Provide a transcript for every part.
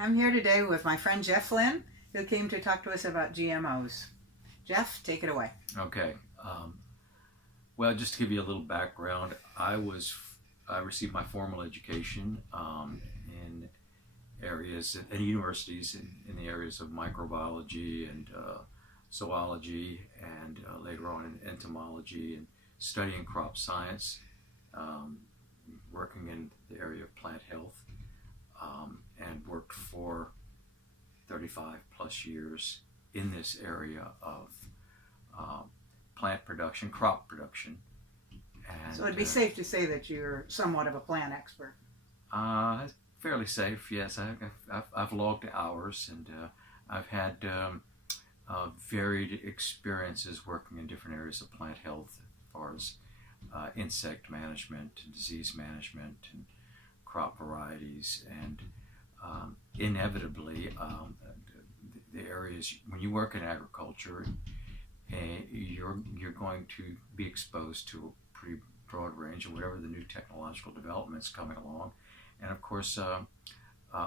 I'm here today with my friend Jeff Flynn, who came to talk to us about GMOs. Jeff, take it away. Okay. Well, just to give you a little background, I received my formal education in areas at universities in the areas of microbiology and zoology, and later on in entomology and studying crop science, working in the area of plant health, and worked for 35 plus years in this area of plant production, crop production. And, So it'd be safe to say that you're somewhat of a plant expert. Fairly safe, yes. I've logged hours, and I've had varied experiences working in different areas of plant health, as far as insect management, disease management, and crop varieties, and inevitably the areas when you work in agriculture, you're going to be exposed to a pretty broad range of whatever the new technological developments coming along. And of course,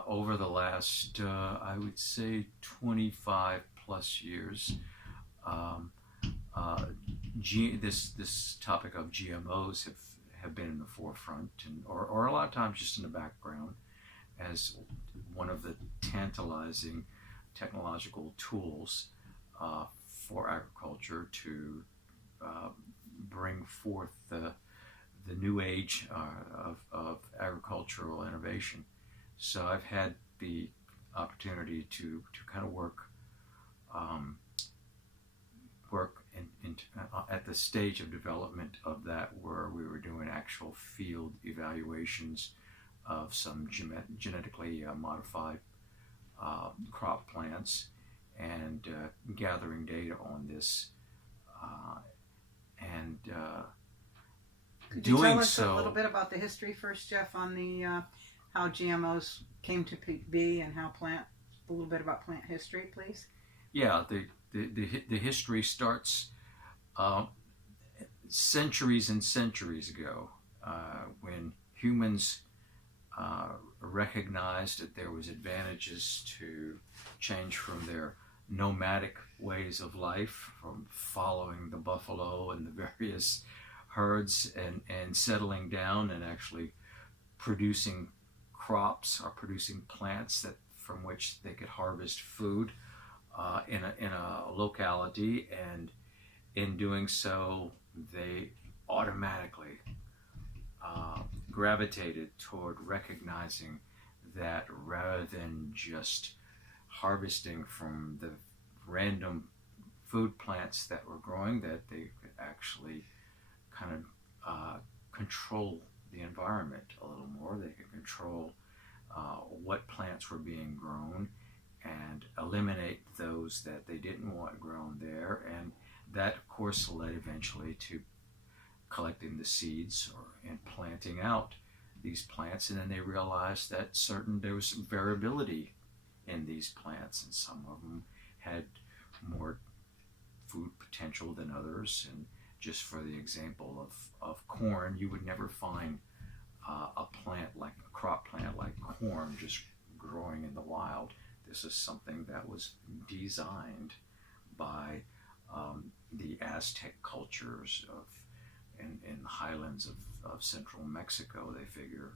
over the last, I would say, 25 plus years, this topic of GMOs have been in the forefront, or a lot of times just in the background, as one of the tantalizing technological tools for agriculture to bring forth the new age of agricultural innovation. So I've had the opportunity to kind of work at the stage of development of that, where we were doing actual field evaluations of some genetically modified crop plants, and gathering data on this, and Could you doing tell us so. a little bit about the history first, Jeff, on the how GMOs came to be and how a little bit about plant history, please? Yeah, the history starts centuries and centuries ago, when humans recognized that there was advantages to change from their nomadic ways of life, from following the buffalo and the various herds, and settling down and actually producing crops or producing plants from which they could harvest food in a locality, and in doing so they automatically gravitated toward recognizing that rather than just harvesting from the random food plants that were growing, that they could actually kind of control the environment a little more. They could control what plants were being grown and eliminate those that they didn't want grown there. And that, of course, led eventually to collecting the seeds and planting out these plants. And then they realized that there was some variability in these plants, and some of them had more food potential than others. And just for the example of corn, you would never find a crop plant like corn just growing in the wild. This is something that was designed by the Aztec cultures in the highlands of central Mexico. They figure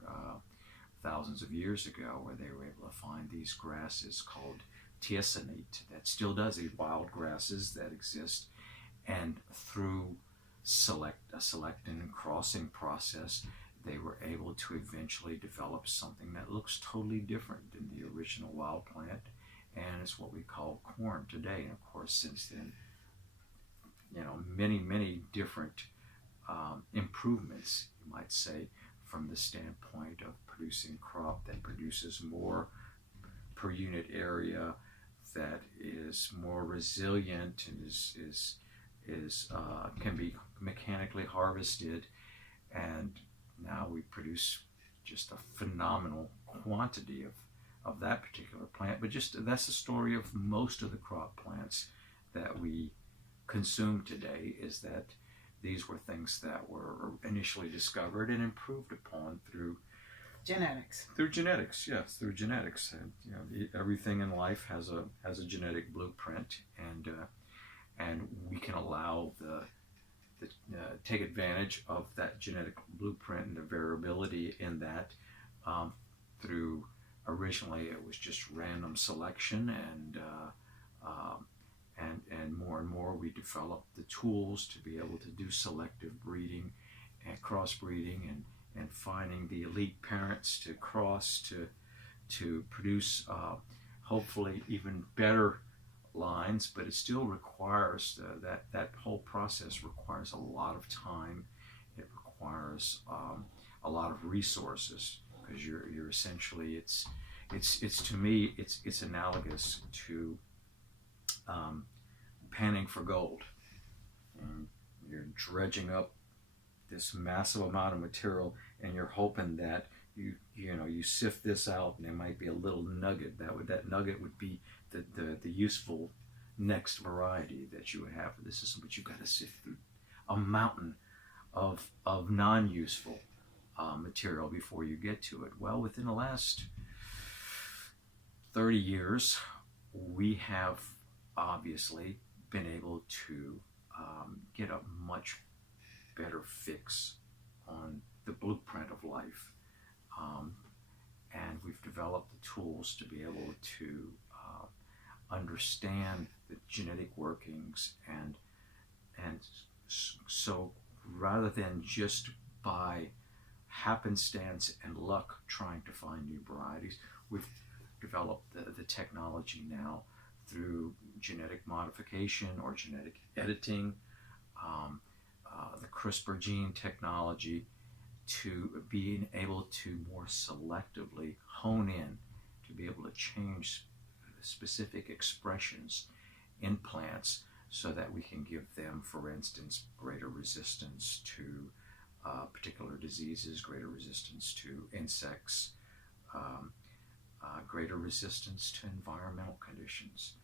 thousands of years ago, where they were able to find these grasses called teosinte that still does, these wild grasses that exist, and through a selecting and crossing process, they were able to eventually develop something that looks totally different than the original wild plant, and it's what we call corn today. And of course, since then, many different improvements, you might say, from the standpoint of producing crop that produces more per unit area, that is more resilient, and can be mechanically harvested. And now we produce just a phenomenal quantity of that particular plant. But that's the story of most of the crop plants that we consume today, is that these were things that were initially discovered and improved upon through Genetics. Through genetics, yes, through genetics. And, everything in life has a genetic blueprint, and we can allow take advantage of that genetic blueprint and the variability in that through. Originally, it was just random selection, and more we developed the tools to be able to do selective breeding and crossbreeding, and finding the elite parents to cross to produce hopefully even better lines. But it still requires that whole process requires a lot of time. It requires a lot of resources, because you're essentially it's to me it's analogous to panning for gold. And you're dredging up this massive amount of material, and you're hoping that you sift this out, and there might be a little nugget. That nugget would be the useful next variety that you would have for the system. But you've got to sift through a mountain of non-useful material before you get to it. Well, within the last 30 years, we have obviously been able to get a much better fix on the blueprint of life, and we've developed the tools to be able to understand the genetic workings, and so rather than just by happenstance and luck trying to find new varieties, we've developed the technology now through genetic modification or genetic editing, the CRISPR gene technology, to being able to more selectively hone in to be able to change specific expressions in plants, so that we can give them, for instance, greater resistance to particular diseases, greater resistance to insects, greater resistance to environmental conditions.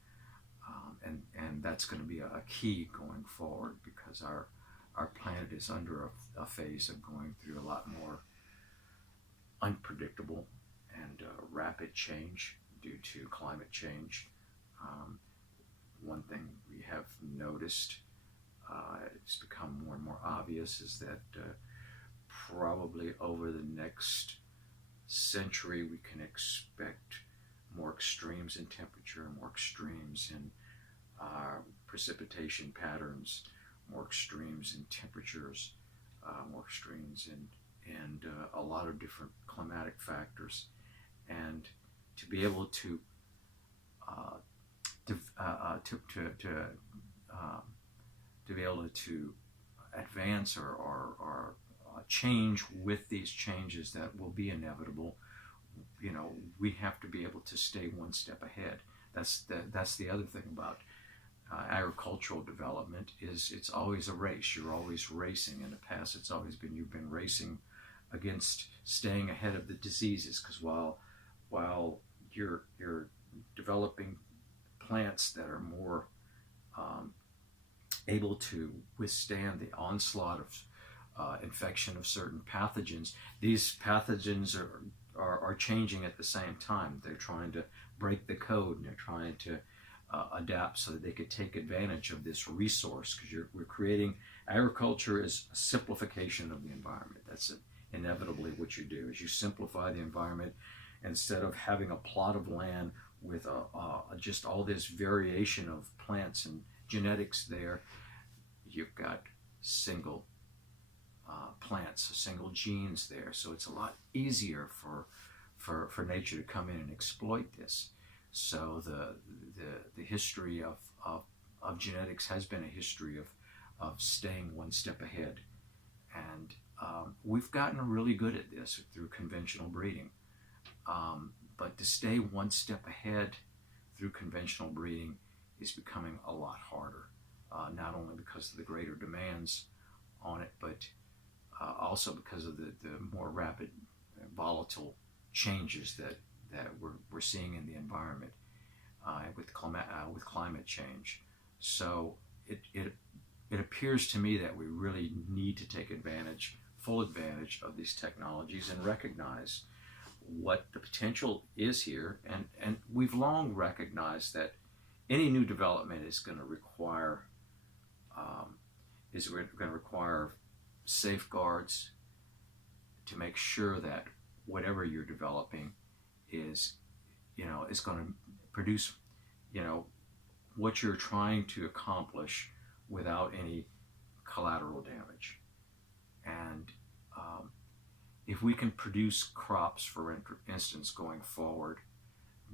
And that's going to be a key going forward, because our planet is under a phase of going through a lot more unpredictable and rapid change due to climate change. One thing we have noticed, it's become more and more obvious, is that probably over the next century we can expect more extremes in temperature, more extremes in precipitation patterns, more extremes in temperatures, more extremes in a lot of different climatic factors. And to be able to be able to advance or change with these changes that will be inevitable, we have to be able to stay one step ahead. That's the other thing about agricultural development, is it's always a race. You're always racing. In the past, it's always been you've been racing against staying ahead of the diseases, because while you're developing plants that are more able to withstand the onslaught of infection of certain pathogens, these pathogens are changing at the same time. They're trying to break the code, and they're trying to adapt so that they could take advantage of this resource, because we're creating, agriculture is a simplification of the environment. That's inevitably what you do, is you simplify the environment. Instead of having a plot of land with just all this variation of plants and genetics there, you've got single plants, single genes there. So it's a lot easier for nature to come in and exploit this. So the history of genetics has been a history of staying one step ahead, and we've gotten really good at this through conventional breeding. But to stay one step ahead through conventional breeding is becoming a lot harder, not only because of the greater demands on it, but also because of the more rapid, volatile changes that we're seeing in the environment with climate change. So it appears to me that we really need to take full advantage of these technologies, and recognize what the potential is here, and we've long recognized that any new development is going to require safeguards to make sure that whatever you're developing is is going to produce what you're trying to accomplish without any collateral damage. And if we can produce crops, for instance, going forward,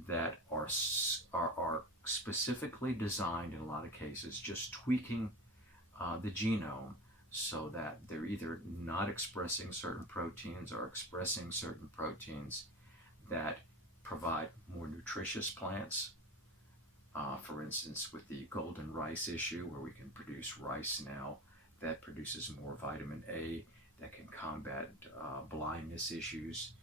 that are specifically designed in a lot of cases, just tweaking the genome so that they're either not expressing certain proteins or expressing certain proteins that provide more nutritious plants. For instance, with the golden rice issue, where we can produce rice now that produces more vitamin A, that can combat blindness issues.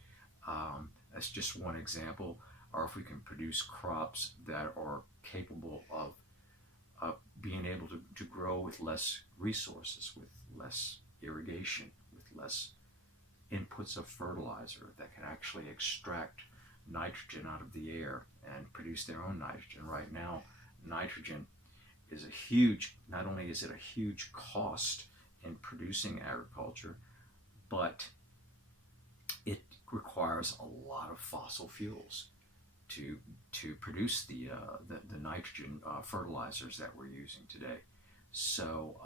That's just one example. Or if we can produce crops that are capable of being able to grow with less resources, with less irrigation, with less inputs of fertilizer, that can actually extract nitrogen out of the air and produce their own nitrogen. Right now, nitrogen is not only is it a huge cost in producing agriculture, but it requires a lot of fossil fuels to produce the nitrogen fertilizers that we're using today. So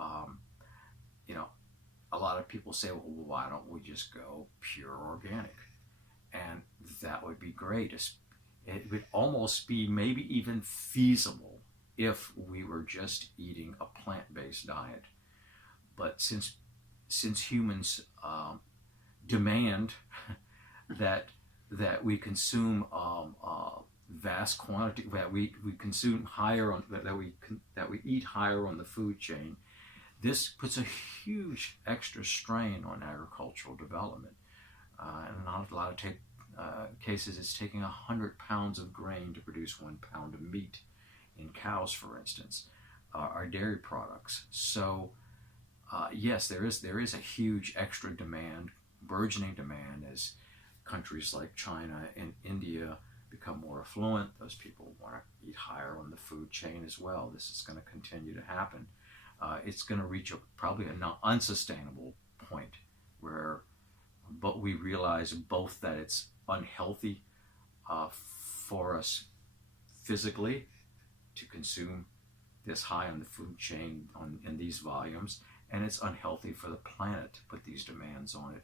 a lot of people say, well, why don't we just go pure organic? And that would be great. It would almost be maybe even feasible if we were just eating a plant-based diet. But since humans demand that we consume vast quantity, that we consume higher on that we eat higher on the food chain, this puts a huge extra strain on agricultural development. And in a lot of cases, it's taking 100 pounds of grain to produce 1 pound of meat in cows, for instance, our dairy products. So yes, there is a huge extra demand, burgeoning demand, as countries like China and India become more affluent. Those people want to eat higher on the food chain as well. This is going to continue to happen. It's going to reach probably an unsustainable point but we realize both that it's unhealthy for us physically to consume this high on the food chain in these volumes, and it's unhealthy for the planet to put these demands on it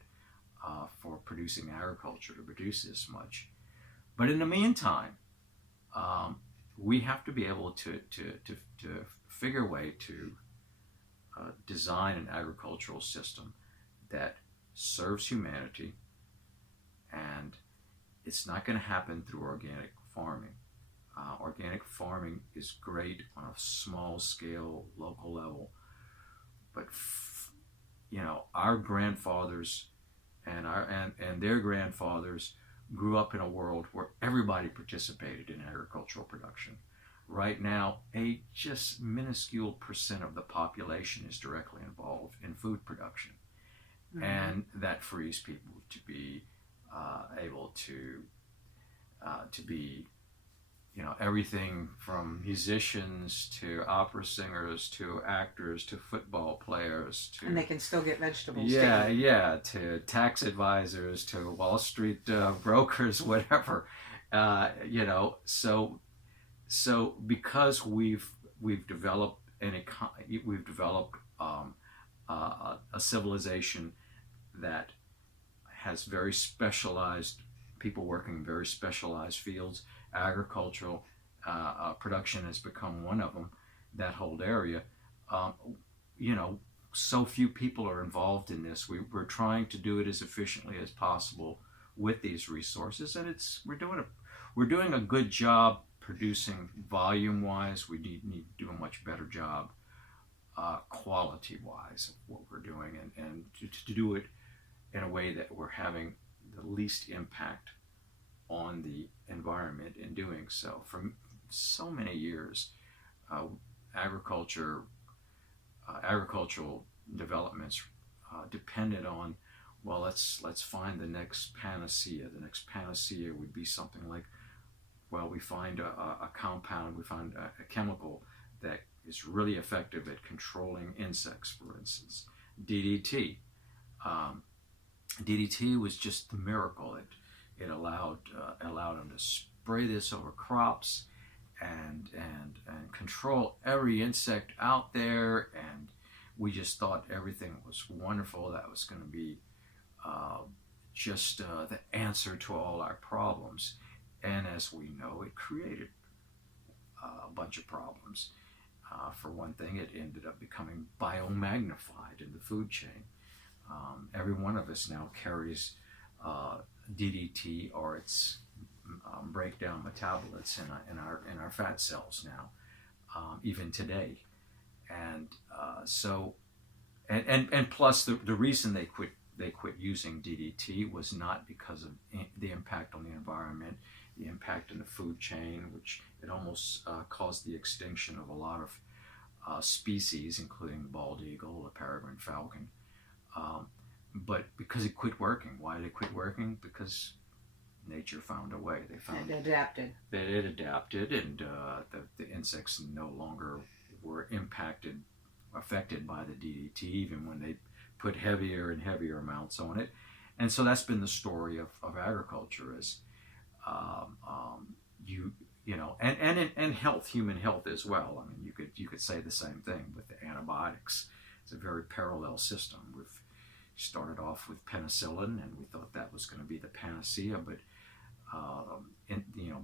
for producing agriculture to produce this much. But in the meantime, we have to be able to figure a way to design an agricultural system that serves humanity, and it's not going to happen through organic farming. Organic farming is great on a small scale, local level, but our grandfathers and their grandfathers grew up in a world where everybody participated in agricultural production. Right now, a just minuscule percent of the population is directly involved in food production. Mm-hmm. And that frees people to be able to be, everything from musicians to opera singers to actors to football players to, and they can still get vegetables. To tax advisors to Wall Street brokers, whatever. So because we've developed a civilization that has very specialized people working in very specialized fields. Agricultural production has become one of them. That whole area, so few people are involved in this. We're trying to do it as efficiently as possible with these resources, and we're doing a good job producing volume-wise. We need to do a much better job quality-wise of what we're doing, and to do it in a way that we're having the least impact on the environment in doing so. For so many years, agricultural developments depended on well, let's find the next panacea. The next panacea would be something like, well, we find a compound, we find a chemical that is really effective at controlling insects, for instance. DDT. Um, DDT was just the miracle. It allowed them to spray this over crops and control every insect out there, and we just thought everything was wonderful. That was going to be uh, just the answer to all our problems. And as we know, it created a bunch of problems. For one thing, it ended up becoming biomagnified in the food chain. Every one of us now carries DDT or its breakdown metabolites in our fat cells now, even today. And so, and plus the reason they quit using DDT was not because of the impact on the environment, the impact in the food chain, which it almost caused the extinction of a lot of species, including the bald eagle, the peregrine falcon. Um, but because it quit working. Why did it quit working? Because nature found a way. They found It adapted. that it adapted, and the insects no longer were affected by the DDT, even when they put heavier and heavier amounts on it. And so that's been the story of agriculture, is um, um, and health, human health as well. I mean, you could say the same thing with the antibiotics. It's a very parallel system. We've started off with penicillin, and we thought that was going to be the panacea, but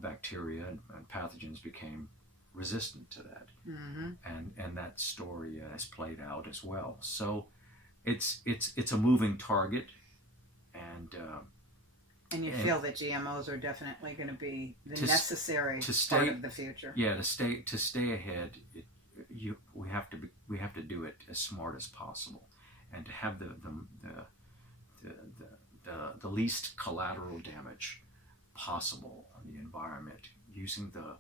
bacteria and pathogens became resistant to that, Mm-hmm. and that story has played out as well. So it's a moving target, and And you and feel that GMOs are definitely going to be the to necessary to part stay of the future. yeah to stay ahead. We have to do it as smart as possible, and to have the least collateral damage possible on the environment, using the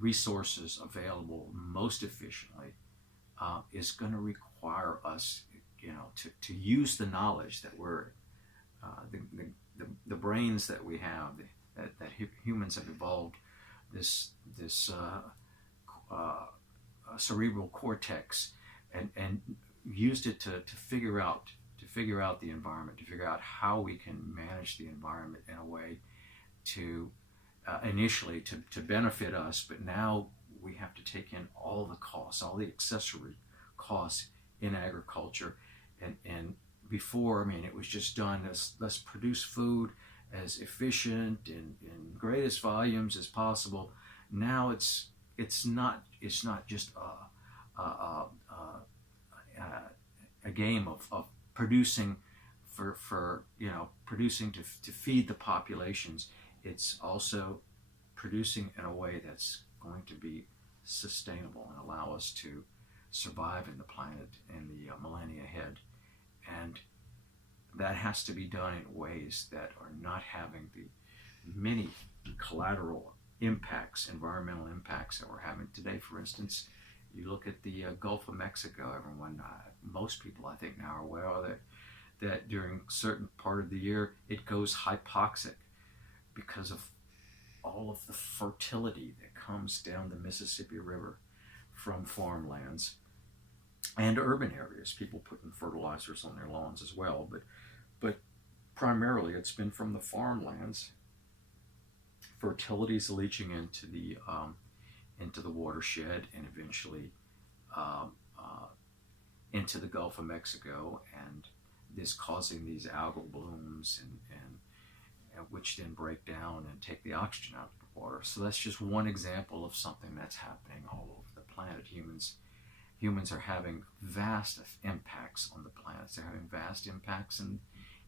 resources available most efficiently, is going to require us, to use the knowledge that we're the brains that we have, that humans have evolved, this cerebral cortex, and used it to figure out the environment, to figure out how we can manage the environment in a way to initially to benefit us, but now we have to take in all the costs, all the accessory costs in agriculture, and before, I mean, it was just done as let's produce food as efficient in greatest volumes as possible. Now it's not just a game of producing for producing to feed the populations. It's also producing in a way that's going to be sustainable and allow us to survive in the planet in the millennia ahead. And that has to be done in ways that are not having the many collateral impacts, environmental impacts that we're having today. For instance, you look at the Gulf of Mexico. Most people, I think, now are aware that during a certain part of the year it goes hypoxic because of all of the fertility that comes down the Mississippi River from farmlands and urban areas. People putting fertilizers on their lawns as well, but primarily it's been from the farmlands. Fertility is leaching into the watershed, and eventually um, into the Gulf of Mexico, and this causing these algal blooms, and which then break down and take the oxygen out of the water. So that's just one example of something that's happening all over the planet. Humans are having vast impacts on the planets. They're having vast impacts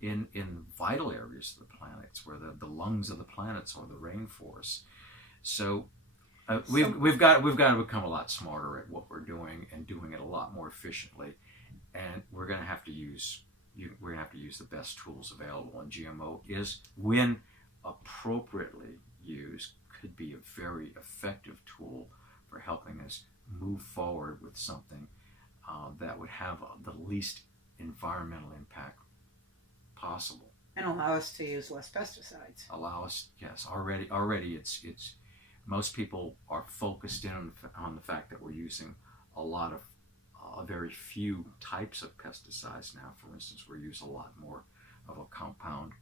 in vital areas of the planets, where the lungs of the planets are the rainforests. So we've got to become a lot smarter at what we're doing, and doing it a lot more efficiently. And we're going to have to use the best tools available. And GMO is, when appropriately used, could be a very effective tool for helping us move forward with something that would have the least environmental impact possible. And allow us to use less pesticides. Allow us, yes, already it's most people are focused in on the fact that we're using a lot of very few types of pesticides now. For instance, we use a lot more of a compound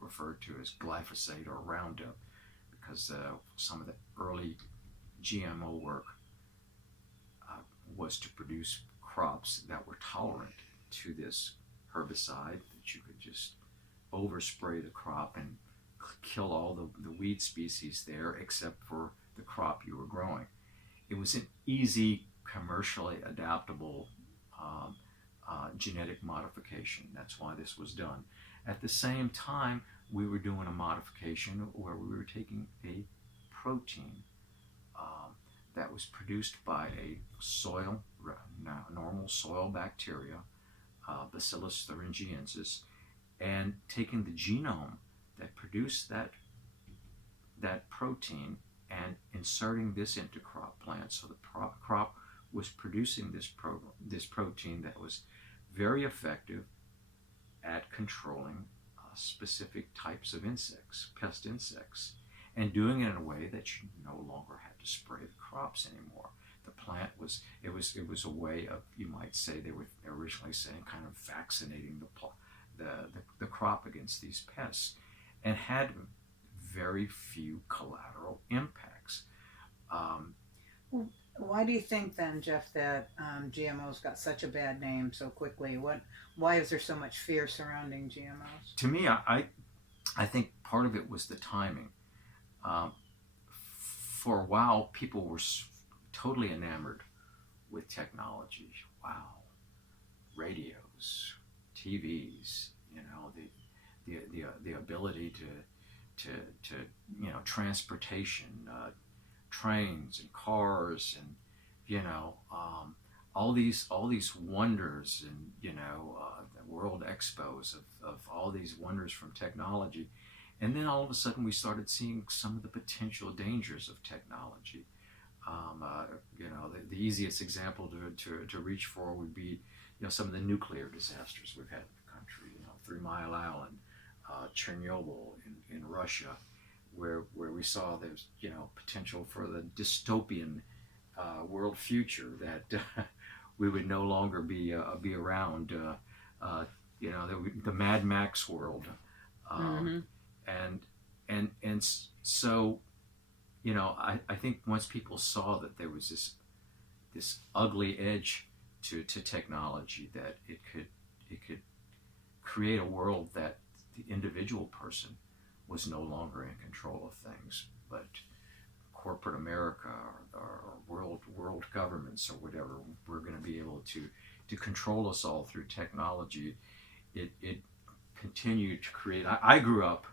referred to as glyphosate or Roundup, because some of the early GMO work was to produce crops that were tolerant to this herbicide, that you could just overspray the crop and kill all the weed species there except for the crop you were growing. It was an easy, commercially adaptable genetic modification. That's why this was done. At the same time, we were doing a modification where we were taking a protein that was produced by a normal soil bacteria, Bacillus thuringiensis, and taking the genome that produced that protein and inserting this into crop plants. So the crop was producing this protein that was very effective at controlling specific types of insects, pest insects, and doing it in a way that you no longer had to spray the crops anymore. The plant was a way of, you might say, they were originally saying, kind of vaccinating the crop against these pests, and had very few collateral impacts. Why do you think then, Jeff, that GMOs got such a bad name so quickly? Why is there so much fear surrounding GMOs? To me, I think part of it was the timing. For a while, people were totally enamored with technology. Wow, radios, TVs, the ability to transportation, trains and cars, and all these wonders, and the world expos of all these wonders from technology. And then all of a sudden we started seeing some of the potential dangers of technology. The easiest example to reach for would be some of the nuclear disasters we've had in the country. 3 Mile Island, Chernobyl in Russia, where we saw there's potential for the dystopian world future, that we would no longer be around. The Mad Max world, and so I think once people saw that there was this ugly edge to technology, that it could create a world that the individual person was no longer in control of things, but corporate America or world governments or whatever were going to be able to control us all through technology. It continued to create. I grew up,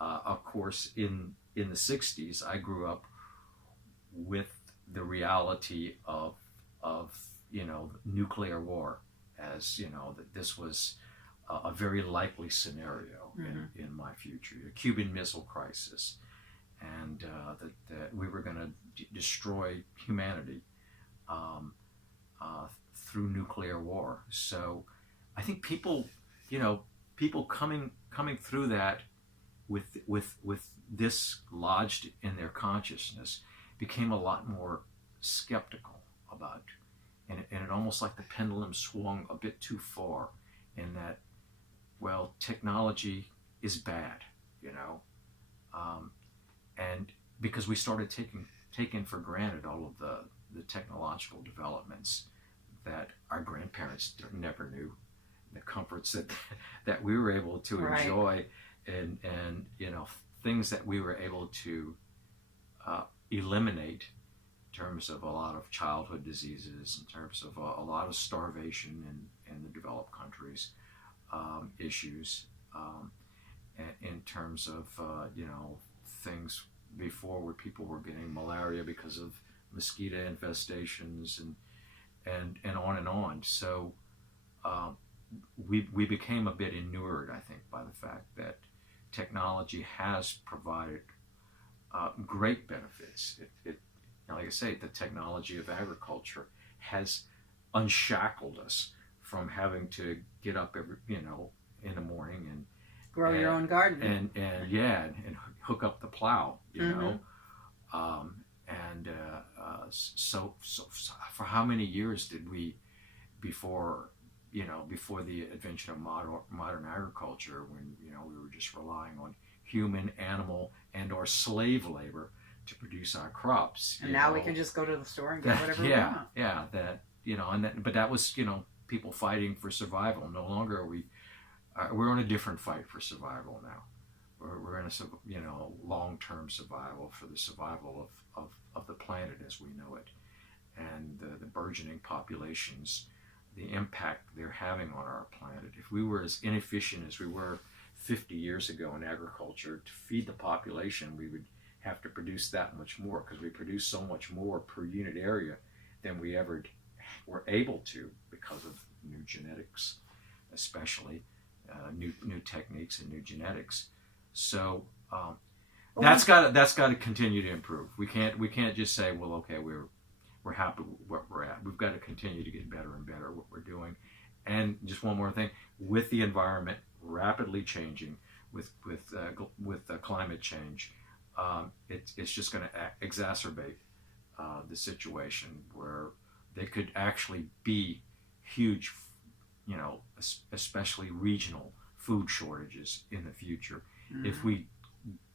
of course, in the 60s. I grew up with the reality of nuclear war, as that this was a very likely scenario in my future, the Cuban Missile Crisis, and that we were going to destroy humanity through nuclear war. So I think people coming through that with this lodged in their consciousness became a lot more skeptical about, and it almost like the pendulum swung a bit too far, in that, well, technology is bad, and because we started taking for granted all of the technological developments that our grandparents never knew, the comforts that we were able to enjoy, and things that we were able to eliminate in terms of a lot of childhood diseases, in terms of a lot of starvation in the developed countries, issues, in terms of things before, where people were getting malaria because of mosquito infestations, and on and on. So we became a bit inured, I think, by the fact that technology has provided great benefits. Like I say, the technology of agriculture has unshackled us from having to get up in the morning Grow your own garden. and hook up the plow, you Mm-hmm. know. So for how many years did we, before before the invention of modern agriculture, when we were just relying on human, animal, and or slave labor to produce our crops, And now we can just go to the store and get whatever we want. but that was people fighting for survival. No longer are we're on a different fight for survival now. We're in a long-term survival for the survival of the planet as we know it, and the burgeoning populations, the impact they're having on our planet. If we were as inefficient as we were 50 years ago in agriculture, to feed the population, we would have to produce that much more, because we produce so much more per unit area than we ever were able to, because of new genetics, especially new techniques and new genetics. So that's got to continue to improve. We can't just say, well, okay, we're happy with what we're at. We've got to continue to get better and better at what we're doing. And just one more thing, with the environment rapidly changing, with climate change, it's just going to exacerbate the situation where there could actually be huge, especially regional food shortages in the future. Mm-hmm.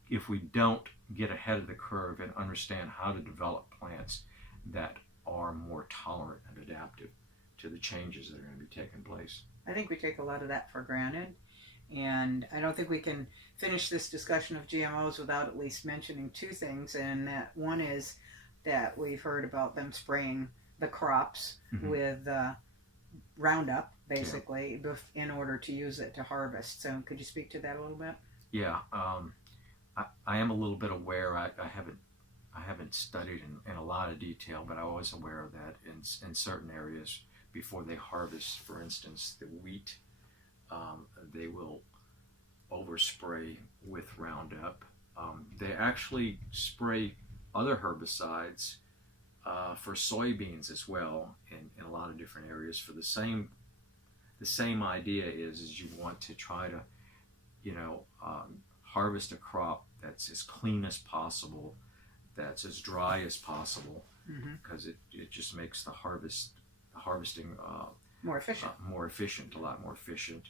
If we don't get ahead of the curve and understand how to develop plants that are more tolerant and adaptive to the changes that are going to be taking place. I think we take a lot of that for granted, and I don't think we can finish this discussion of GMOs without at least mentioning two things, and that one is that we've heard about them spraying the crops mm-hmm. with Roundup, basically, in order to use it to harvest. So could you speak to that a little bit? Yeah, I am a little bit aware. I haven't studied in a lot of detail, but I'm always aware of that in certain areas before they harvest. For instance, the wheat, they will overspray with Roundup. They actually spray other herbicides for soybeans as well in a lot of different areas for the same idea is you want to try to harvest a crop that's as clean as possible, that's as dry as possible, because mm-hmm. it just makes the harvesting more efficient, a lot more efficient.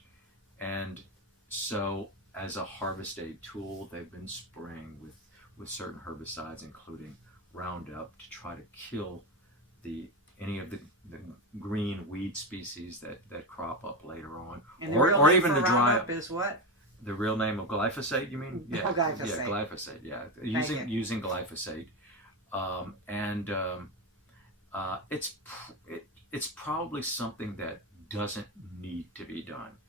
And so as a harvest aid tool, they've been spraying with certain herbicides, including Roundup, to try to kill any of the green weed species that crop up later on. And or even the dry Roundup is what? The real name of glyphosate, you mean? Yeah, oh, glyphosate. Yeah, glyphosate. Yeah, using glyphosate, it's probably something that doesn't need to be done.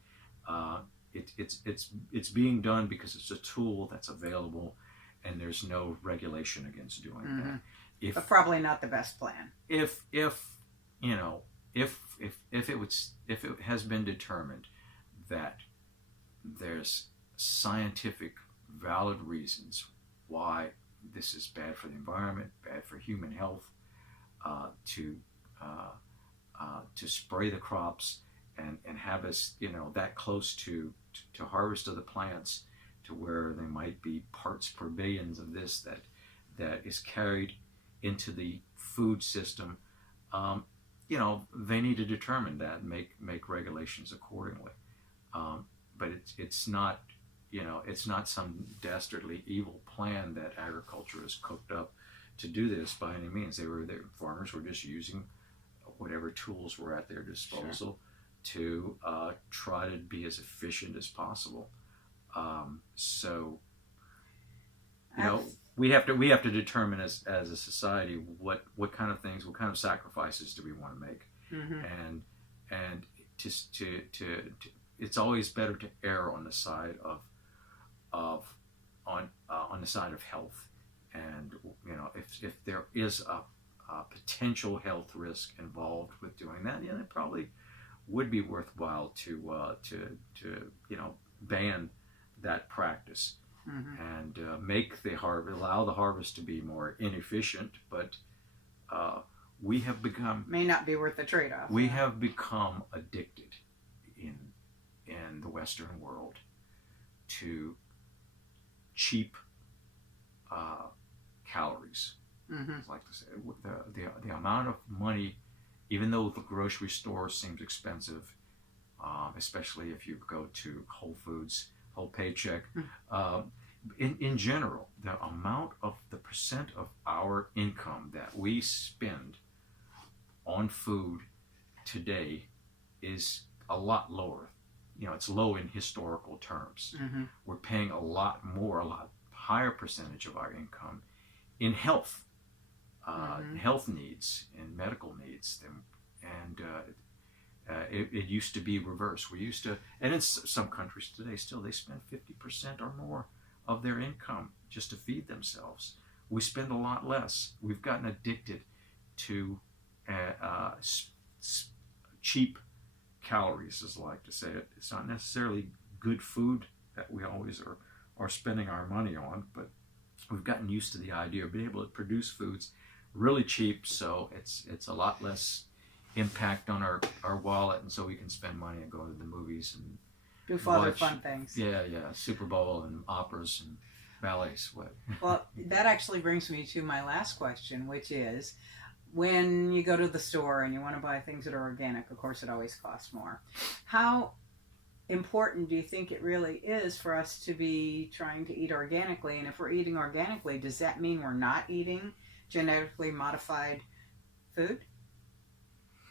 It's being done because it's a tool that's available, and there's no regulation against doing mm-hmm. that. But probably not the best plan. If it has been determined that there's scientific valid reasons why this is bad for the environment, bad for human health, to spray the crops and have us that close to harvest of the plants, to where there might be parts per billions of this that is carried into the food system, they need to determine that and make regulations accordingly. But it's not some dastardly evil plan that agriculture has cooked up to do this by any means. Farmers were just using whatever tools were at their disposal to try to be as efficient as possible. So we have to determine as a society what kind of sacrifices do we want to make, mm-hmm. and just to it's always better to err on the side of the side of health, and if there is a potential health risk involved with doing that, it probably would be worthwhile to ban that practice, mm-hmm. and allow the harvest to be more inefficient, but we have become may not be worth the trade-off. We have become addicted in the Western world to cheap calories. Mm-hmm. I'd like to say the amount of money, even though the grocery store seems expensive, especially if you go to Whole Foods, Whole Paycheck. In general, the amount of the percent of our income that we spend on food today is a lot lower. You know, it's low in historical terms. Mm-hmm. We're paying a lot higher percentage of our income in health, health needs and medical needs. It used to be reversed. We used to, and in some countries today still, they spend 50% or more of their income just to feed themselves. We spend a lot less. We've gotten addicted to cheap calories, as I like to say it. It's not necessarily good food that we always are spending our money on, but we've gotten used to the idea of being able to produce foods really cheap, so it's a lot less impact on our wallet, and so we can spend money and go to the movies and do other fun things. Yeah, Super Bowl and operas and ballets. Well, that actually brings me to my last question, which is, when you go to the store and you want to buy things that are organic, of course it always costs more. How important do you think it really is for us to be trying to eat organically? And if we're eating organically, does that mean we're not eating genetically modified food?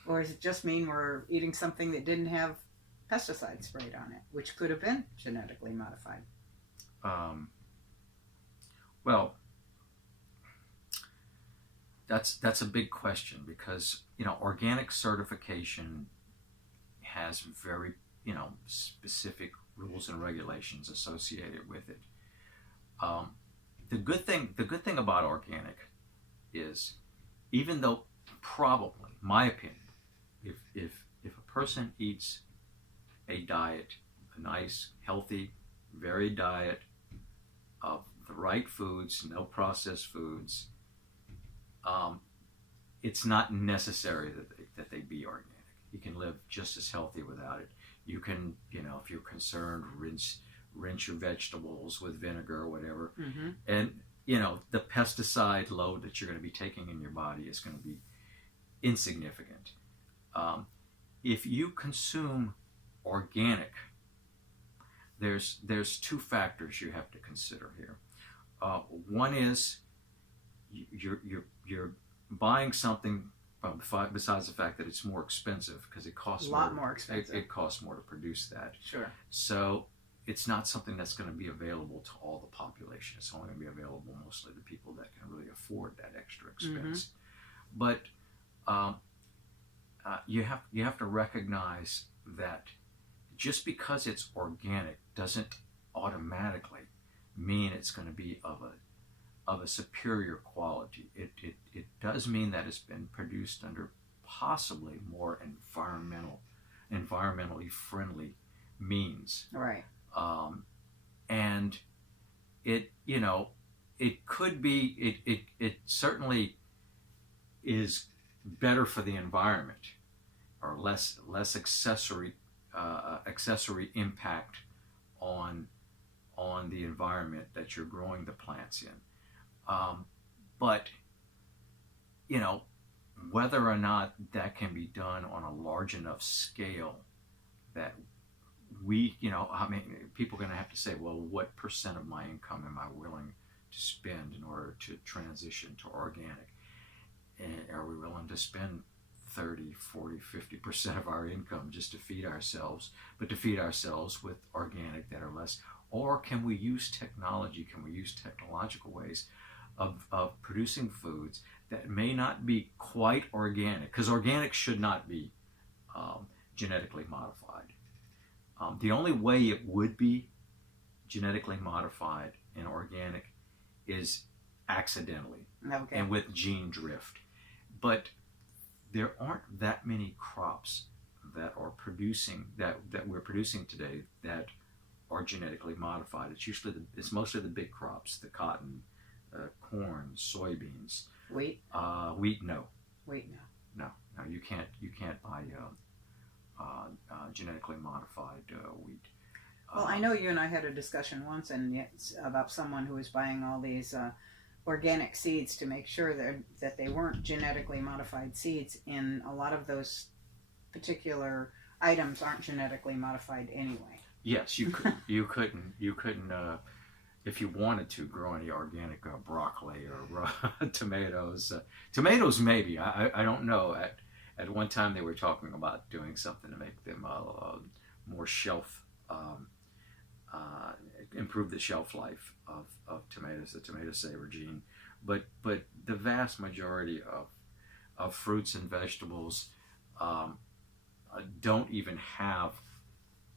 Or does it just mean we're eating something that didn't have pesticides sprayed on it, which could have been genetically modified? Well, that's a big question, because organic certification has very specific rules and regulations associated with it. The good thing about organic is, even though probably, my opinion, if a person eats a diet, a nice, healthy, varied diet of the right foods, no processed foods, it's not necessary that they be organic. You can live just as healthy without it. You can, if you're concerned, rinse your vegetables with vinegar or whatever. Mm-hmm. And, the pesticide load that you're going to be taking in your body is going to be insignificant. If you consume organic, there's two factors you have to consider here. One is you're buying something, besides the fact that it's more expensive, because it costs a lot more expensive. It costs more to produce that. Sure. So it's not something that's going to be available to all the population. It's only going to be available mostly to people that can really afford that extra expense. Mm-hmm. But you have to recognize that just because it's organic doesn't automatically mean it's going to be of a superior quality. It does mean that it's been produced under possibly more environmentally friendly means. Right. And it could be, it certainly is better for the environment, or less accessory impact on the environment that you're growing the plants in. But whether or not that can be done on a large enough scale that people are going to have to say, well, what percent of my income am I willing to spend in order to transition to organic? And are we willing to spend 30, 40, 50% of our income just to feed ourselves, but to feed ourselves with organic that are less? Or can we use technology, can we use technological ways of producing foods that may not be quite organic? Because organic should not be genetically modified. The only way it would be genetically modified and organic is accidentally, okay, and with gene drift. But there aren't that many crops that are producing that we're producing today that are genetically modified. It's mostly the big crops: the cotton, corn, soybeans. Wheat? Wheat, no. Wheat, no. No. You can't buy genetically modified wheat. Well, I know you and I had a discussion once, and it's about someone who was buying all these organic seeds to make sure that they weren't genetically modified seeds. And a lot of those particular items aren't genetically modified anyway. Yes, you couldn't if you wanted to grow any organic broccoli or tomatoes. Tomatoes maybe. I don't know. At one time they were talking about doing something to make them more shelf. Improve the shelf life of tomatoes, the tomato saver gene, but the vast majority of fruits and vegetables don't even have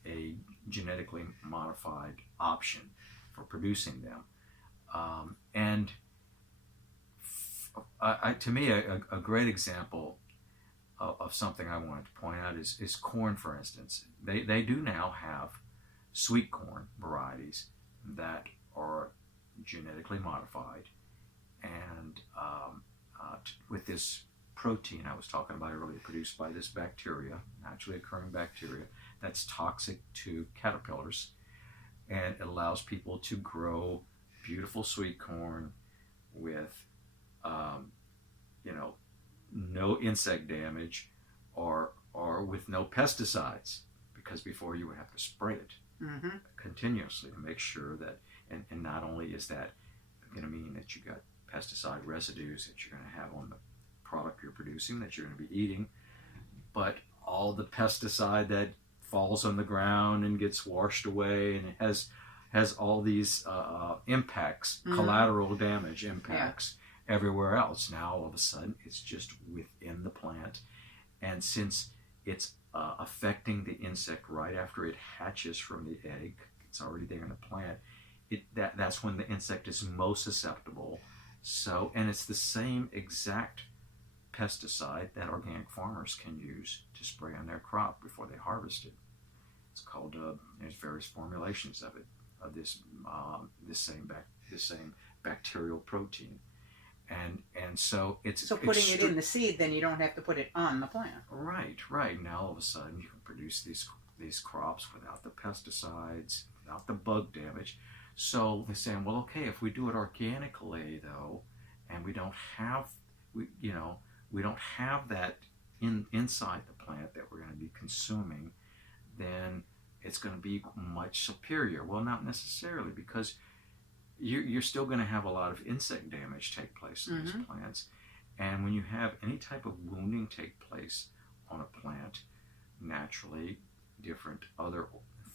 a genetically modified option for producing them, and to me a great example of something I wanted to point out is corn, for instance. They do now have sweet corn varieties that are genetically modified, and with this protein I was talking about earlier, produced by this bacteria, naturally occurring bacteria, that's toxic to caterpillars, and it allows people to grow beautiful sweet corn with, no insect damage, or with no pesticides, because before you would have to spray it continuously to make sure that, and not only is that going to mean that you got pesticide residues that you're going to have on the product you're producing that you're going to be eating, but all the pesticide that falls on the ground and gets washed away, and it has all these impacts, collateral damage impacts everywhere else. Now all of a sudden it's just within the plant, and since it's affecting the insect right after it hatches from the egg, it's already there in the plant. That's when the insect is most susceptible. So, and it's the same exact pesticide that organic farmers can use to spray on their crop before they harvest it. It's called. There's various formulations of it, of this same bacterial protein, and so it's so putting it in the seed, then you don't have to put it on the plant. Right. Now all of a sudden you can produce these crops without the pesticides, without the bug damage. So they're saying, well, okay, if we do it organically though, and we don't have that inside the plant that we're going to be consuming, then it's going to be much superior. Well, not necessarily, because you're still going to have a lot of insect damage take place in these plants. And when you have any type of wounding take place on a plant, naturally different other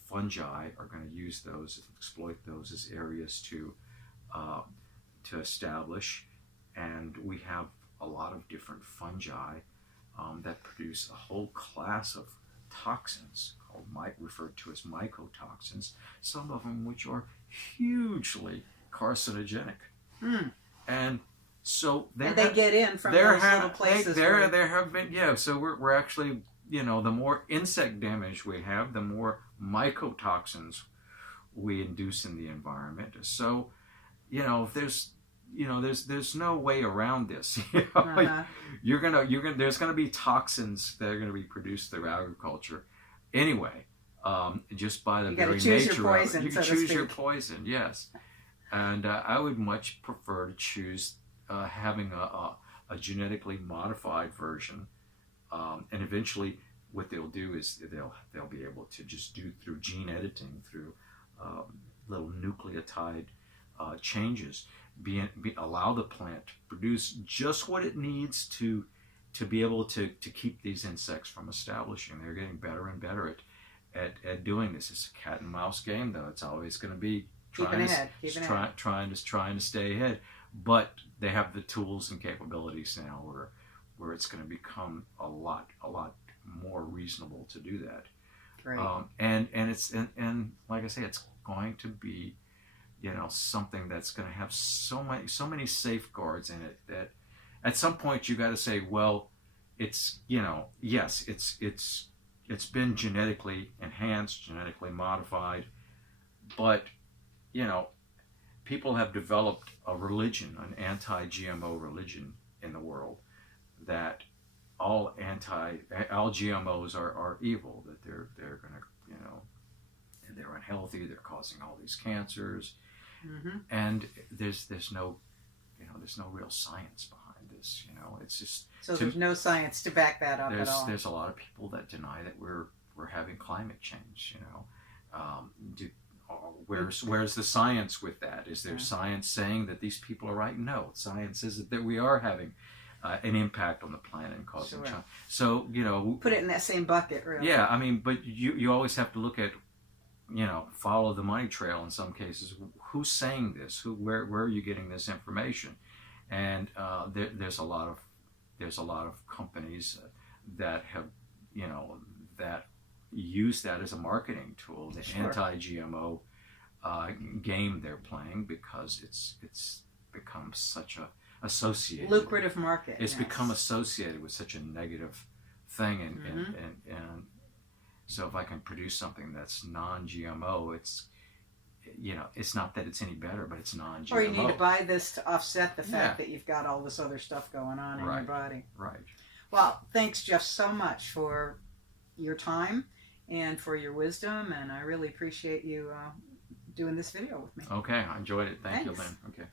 fungi are going to use those, exploit those as areas to establish. And we have a lot of different fungi that produce a whole class of toxins referred to as mycotoxins, some of them which are hugely carcinogenic. And so they get in from those little places. There have been, so we're actually, the more insect damage we have, the more mycotoxins we induce in the environment. So, there's no way around this. There's gonna be toxins that are gonna be produced through agriculture anyway, just by the very nature of it. You can choose your poison, yes. And I would much prefer to choose having a genetically modified version, and eventually what they'll do is they'll be able to just do through gene editing, through little nucleotide changes, allow the plant to produce just what it needs to be able to keep these insects from establishing. They're getting better and better at doing this. It's a cat and mouse game, though. It's always going to be trying to stay ahead. But they have the tools and capabilities now where it's going to become a lot more reasonable to do that. Right. And like I say, it's going to be something that's going to have so many safeguards in it that at some point you got to say, well, it's yes, it's been genetically enhanced, genetically modified, but people have developed a religion, an anti-GMO religion in the world that all GMOs are evil, that they're going to, they're unhealthy, they're causing all these cancers, and there's no real science behind this. It's just, so there's no science to back that up at all. There's a lot of people that deny that we're having climate change. Where's the science with that? Is there science saying that these people are right? No, science says that we are having an impact on the planet and causing change. So put it in that same bucket, really. Yeah, I mean, but you always have to look at, follow the money trail in some cases. Who's saying this? Where are you getting this information? And there's a lot of companies that have, that use that as a marketing tool, the anti-GMO game they're playing, because it's become such a associated lucrative market. It's become associated with such a negative thing, and so if I can produce something that's non-GMO, it's not that it's any better, but it's non-GMO. Or you need to buy this to offset the fact that you've got all this other stuff going on in your body. Right. Well, thanks, Jeff, so much for your time and for your wisdom, and I really appreciate you doing this video with me. Okay, I enjoyed it. Thank you, Thanks. Lynn. Okay.